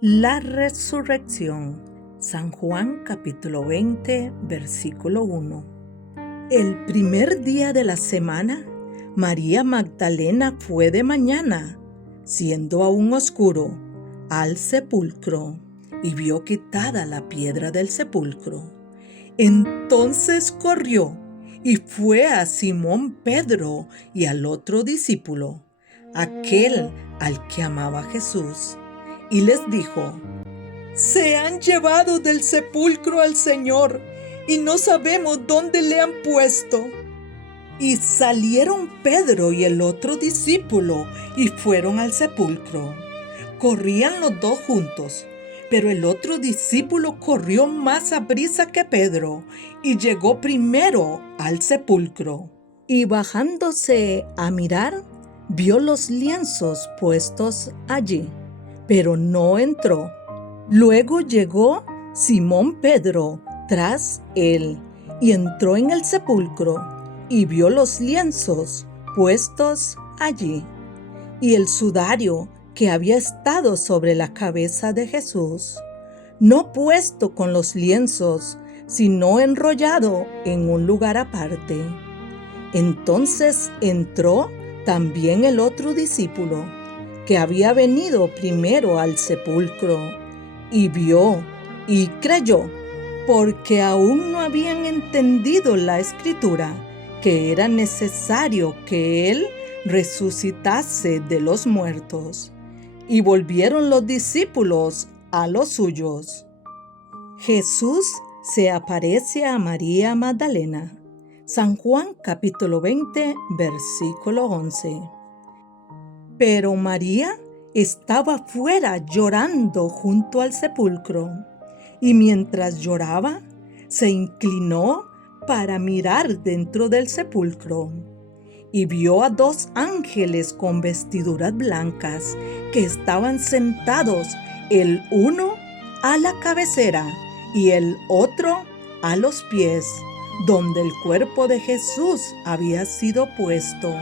La resurrección. San Juan capítulo 20, versículo 1. El primer día de la semana, María Magdalena fue de mañana, siendo aún oscuro, al sepulcro y vio quitada la piedra del sepulcro. Entonces corrió y fue a Simón Pedro y al otro discípulo, aquel al que amaba Jesús, y les dijo: Se han llevado del sepulcro al Señor y no sabemos dónde le han puesto. Y salieron Pedro y el otro discípulo y fueron al sepulcro. Corrían los dos juntos, pero el otro discípulo corrió más aprisa que Pedro y llegó primero al sepulcro. Y bajándose a mirar, vio los lienzos puestos allí, pero no entró. Luego llegó Simón Pedro tras él y entró en el sepulcro y vio los lienzos puestos allí y el sudario que había estado sobre la cabeza de Jesús, no puesto con los lienzos, sino enrollado en un lugar aparte. Entonces entró también el otro discípulo, que había venido primero al sepulcro, y vio y creyó, porque aún no habían entendido la Escritura, que era necesario que él resucitase de los muertos. Y volvieron los discípulos a los suyos. Jesús se aparece a María Magdalena. San Juan capítulo 20, versículo 11. Pero María estaba fuera llorando junto al sepulcro, y mientras lloraba, se inclinó para mirar dentro del sepulcro, y vio a dos ángeles con vestiduras blancas que estaban sentados, el uno a la cabecera y el otro a los pies, donde el cuerpo de Jesús había sido puesto.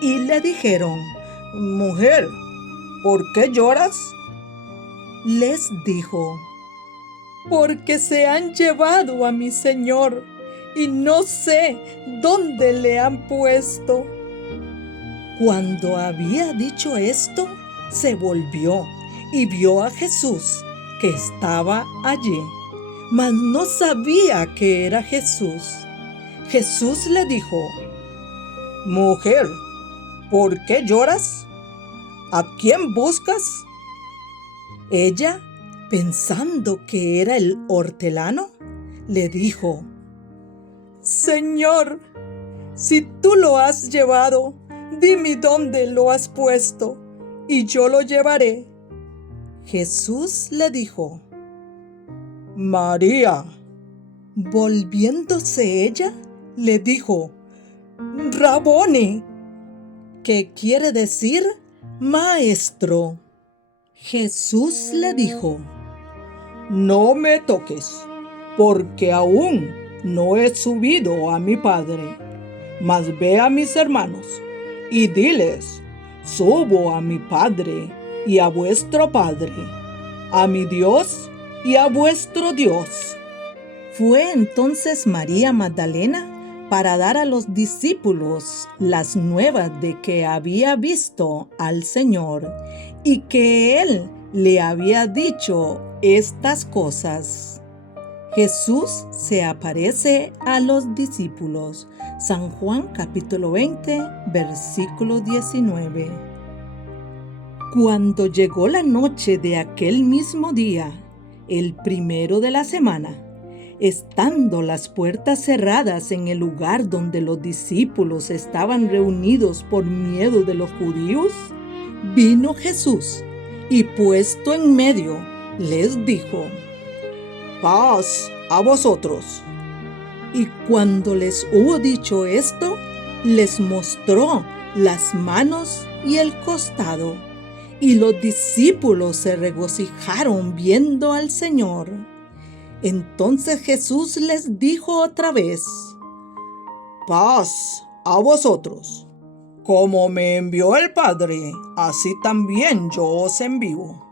Y le dijeron: Mujer, ¿por qué lloras? Les dijo: Porque se han llevado a mi Señor y no sé dónde le han puesto. Cuando había dicho esto, se volvió y vio a Jesús, que estaba allí, mas no sabía que era Jesús. Jesús le dijo: Mujer, ¿por qué lloras? ¿A quién buscas? Ella, pensando que era el hortelano, le dijo: Señor, si tú lo has llevado, dime dónde lo has puesto, y yo lo llevaré. Jesús le dijo: María. Volviéndose ella, le dijo: Raboni, que quiere decir maestro. Jesús le dijo: No me toques, porque aún no he subido a mi Padre, mas ve a mis hermanos y diles: Subo a mi Padre y a vuestro Padre, a mi Dios y a vuestro Dios. Fue entonces María Magdalena para dar a los discípulos las nuevas de que había visto al Señor y que Él le había dicho estas cosas. Jesús se aparece a los discípulos. San Juan capítulo 20, versículo 19. Cuando llegó la noche de aquel mismo día, el primero de la semana, estando las puertas cerradas en el lugar donde los discípulos estaban reunidos por miedo de los judíos, vino Jesús y puesto en medio, les dijo: Paz a vosotros. Y cuando les hubo dicho esto, les mostró las manos y el costado. Y los discípulos se regocijaron viendo al Señor. Entonces Jesús les dijo otra vez: Paz a vosotros. Como me envió el Padre, así también yo os envío.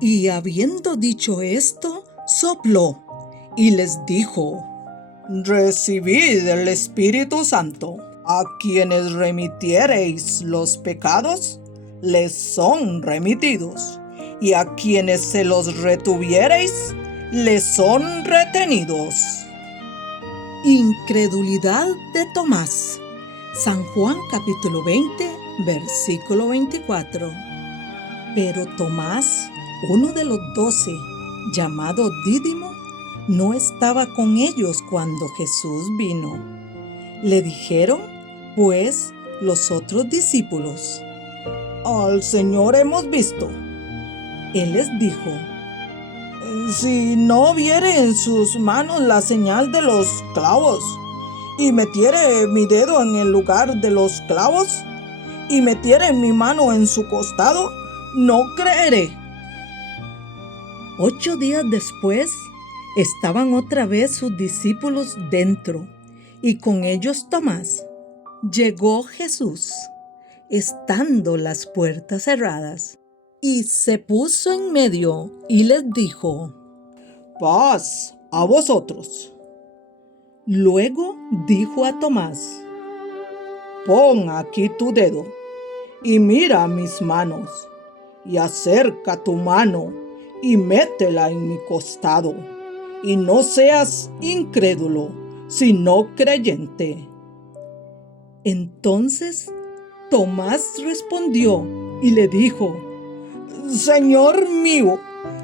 Y habiendo dicho esto, sopló y les dijo: Recibid el Espíritu Santo. A quienes remitiereis los pecados, les son remitidos, y a quienes se los retuviereis, les son retenidos. Incredulidad de Tomás. San Juan capítulo 20, versículo 24. Pero Tomás, uno de los 12, llamado Dídimo, no estaba con ellos cuando Jesús vino. Le dijeron, pues, los otros discípulos: Al Señor hemos visto. Él les dijo: Si no viere en sus manos la señal de los clavos, y metiere mi dedo en el lugar de los clavos, y metiere mi mano en su costado, no creeré. 8 días después, estaban otra vez sus discípulos dentro, y con ellos Tomás. Llegó Jesús, estando las puertas cerradas, y se puso en medio y les dijo: Paz a vosotros. Luego dijo a Tomás: Pon aquí tu dedo y mira mis manos, y acerca tu mano y métela en mi costado, y no seas incrédulo, sino creyente. Entonces Tomás respondió y le dijo: Señor mío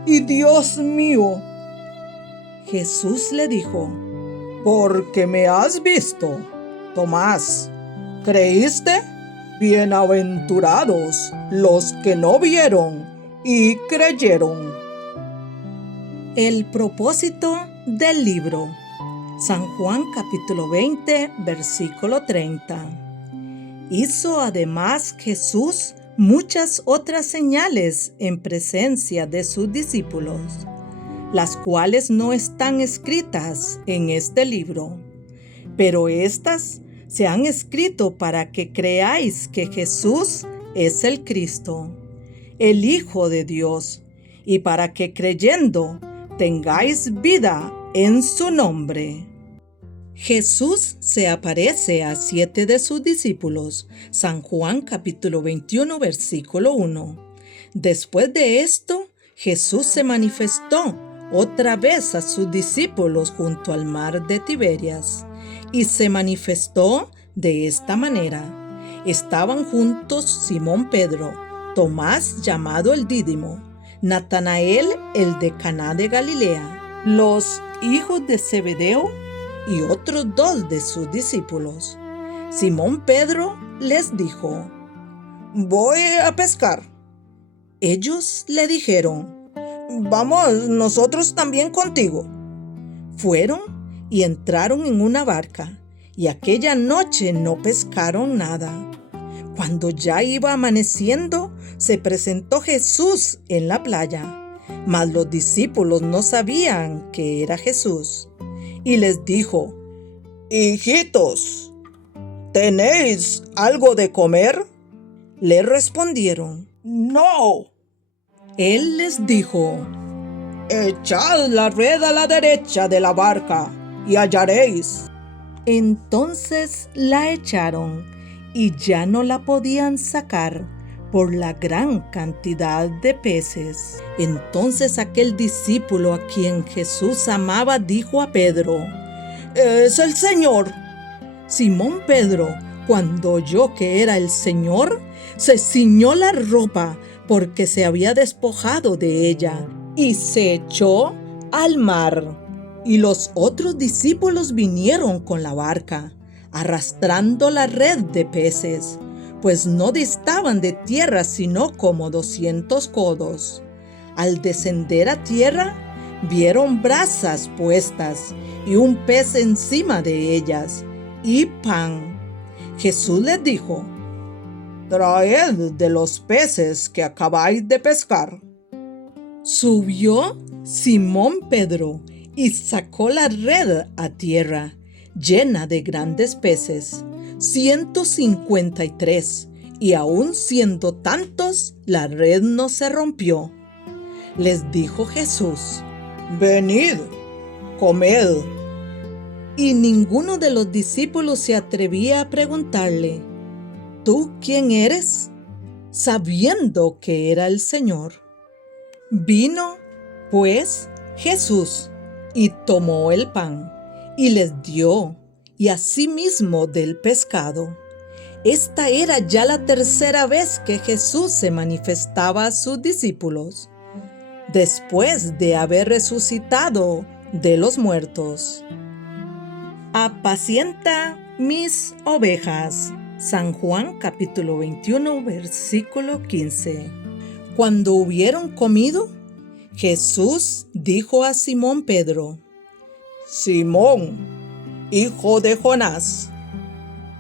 y Dios mío. Jesús le dijo: Porque me has visto, Tomás, ¿creíste? Bienaventurados los que no vieron y creyeron. El propósito del libro. San Juan capítulo 20, versículo 30. Hizo además Jesús muchas otras señales en presencia de sus discípulos, las cuales no están escritas en este libro, pero éstas se han escrito para que creáis que Jesús es el Cristo, el Hijo de Dios, y para que creyendo tengáis vida en su nombre. Jesús se aparece a 7 de sus discípulos. San Juan capítulo 21, versículo 1. Después de esto, Jesús se manifestó otra vez a sus discípulos junto al mar de Tiberias, y se manifestó de esta manera. Estaban juntos Simón Pedro, Tomás llamado el Dídimo, Natanael el de Caná de Galilea, los hijos de Zebedeo y otros 2 de sus discípulos. Simón Pedro les dijo: Voy a pescar. Ellos le dijeron: Vamos nosotros también contigo. Fueron y entraron en una barca, y aquella noche no pescaron nada. Cuando ya iba amaneciendo, se presentó Jesús en la playa, mas los discípulos no sabían que era Jesús. Y les dijo: Hijitos, ¿tenéis algo de comer? Le respondieron: No. Él les dijo: Echad la red a la derecha de la barca y hallaréis. Entonces la echaron, y ya no la podían sacar por la gran cantidad de peces. Entonces aquel discípulo a quien Jesús amaba dijo a Pedro: ¡Es el Señor! Simón Pedro, cuando oyó que era el Señor, se ciñó la ropa porque se había despojado de ella, y se echó al mar. Y los otros discípulos vinieron con la barca, arrastrando la red de peces, pues no distaban de tierra sino como 200 codos. Al descender a tierra, vieron brasas puestas y un pez encima de ellas, y pan. Jesús les dijo: Traed de los peces que acabáis de pescar. Subió Simón Pedro y sacó la red a tierra, llena de grandes peces, 153, y aun siendo tantos, la red no se rompió. les dijo Jesús: «Venid, comed». Y ninguno de los discípulos se atrevía a preguntarle: «¿Tú quién eres?», sabiendo que era el Señor. Vino, pues, Jesús y tomó el pan y les dio, y asimismo del pescado. Esta era ya la tercera vez que Jesús se manifestaba a sus discípulos, después de haber resucitado de los muertos. Apacienta mis ovejas. San Juan capítulo 21, versículo 15. Cuando hubieron comido, Jesús dijo a Simón Pedro: «Simón, hijo de Jonás,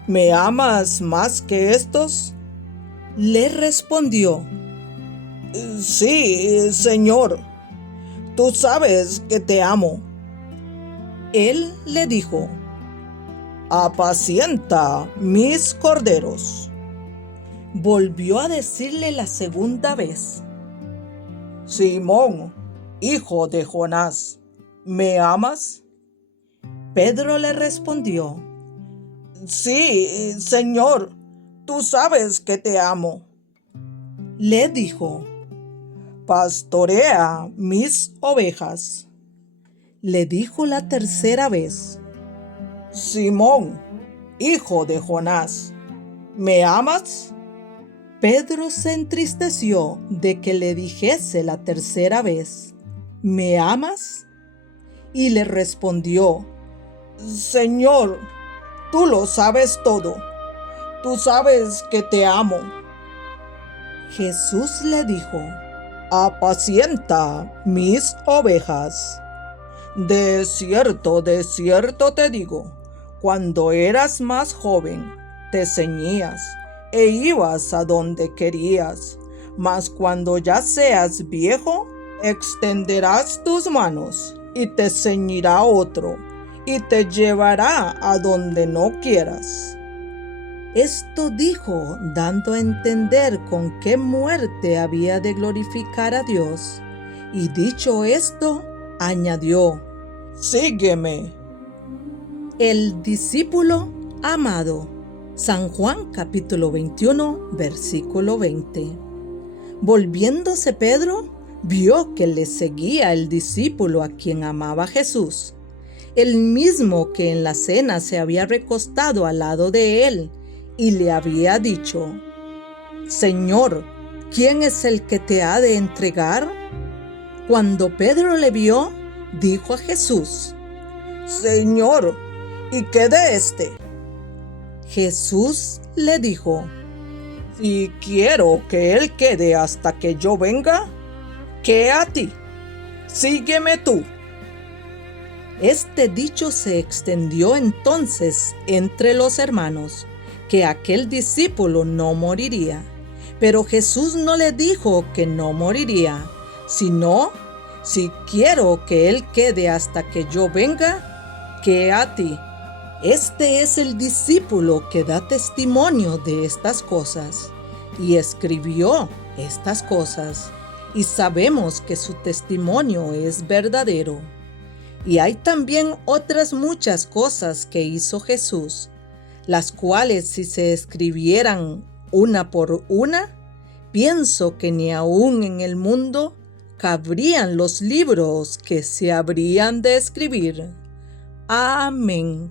¿me amas más que estos?». Le respondió: «Sí, Señor, tú sabes que te amo». Él le dijo: «Apacienta mis corderos». Volvió a decirle la segunda vez: «Simón, hijo de Jonás, ¿me amas?». Pedro le respondió: «Sí, Señor, tú sabes que te amo». Le dijo: «Pastorea mis ovejas». Le dijo la tercera vez: «Simón, hijo de Jonás, ¿me amas?». Pedro se entristeció de que le dijese la tercera vez: «¿Me amas?». Y le respondió: «Señor, tú lo sabes todo. Tú sabes que te amo». Jesús le dijo: «Apacienta mis ovejas. De cierto te digo, cuando eras más joven, te ceñías e ibas a donde querías, mas cuando ya seas viejo, extenderás tus manos y te ceñirá otro, y te llevará a donde no quieras». Esto dijo, dando a entender con qué muerte había de glorificar a Dios. Y dicho esto, añadió: «Sígueme». El discípulo amado. San Juan capítulo 21, versículo 20. Volviéndose Pedro, vio que le seguía el discípulo a quien amaba Jesús, el mismo que en la cena se había recostado al lado de él, y le había dicho: «Señor, ¿quién es el que te ha de entregar?». Cuando Pedro le vio, dijo a Jesús: «Señor, ¿y qué de éste?». Jesús le dijo: «Si quiero que él quede hasta que yo venga, ¿qué a ti? Sígueme tú». Este dicho se extendió entonces entre los hermanos, que aquel discípulo no moriría. Pero Jesús no le dijo que no moriría, sino: «Si quiero que él quede hasta que yo venga, ¿qué a ti?». Este es el discípulo que da testimonio de estas cosas, y escribió estas cosas, y sabemos que su testimonio es verdadero. Y hay también otras muchas cosas que hizo Jesús, las cuales, si se escribieran una por una, pienso que ni aún en el mundo cabrían los libros que se habrían de escribir. Amén.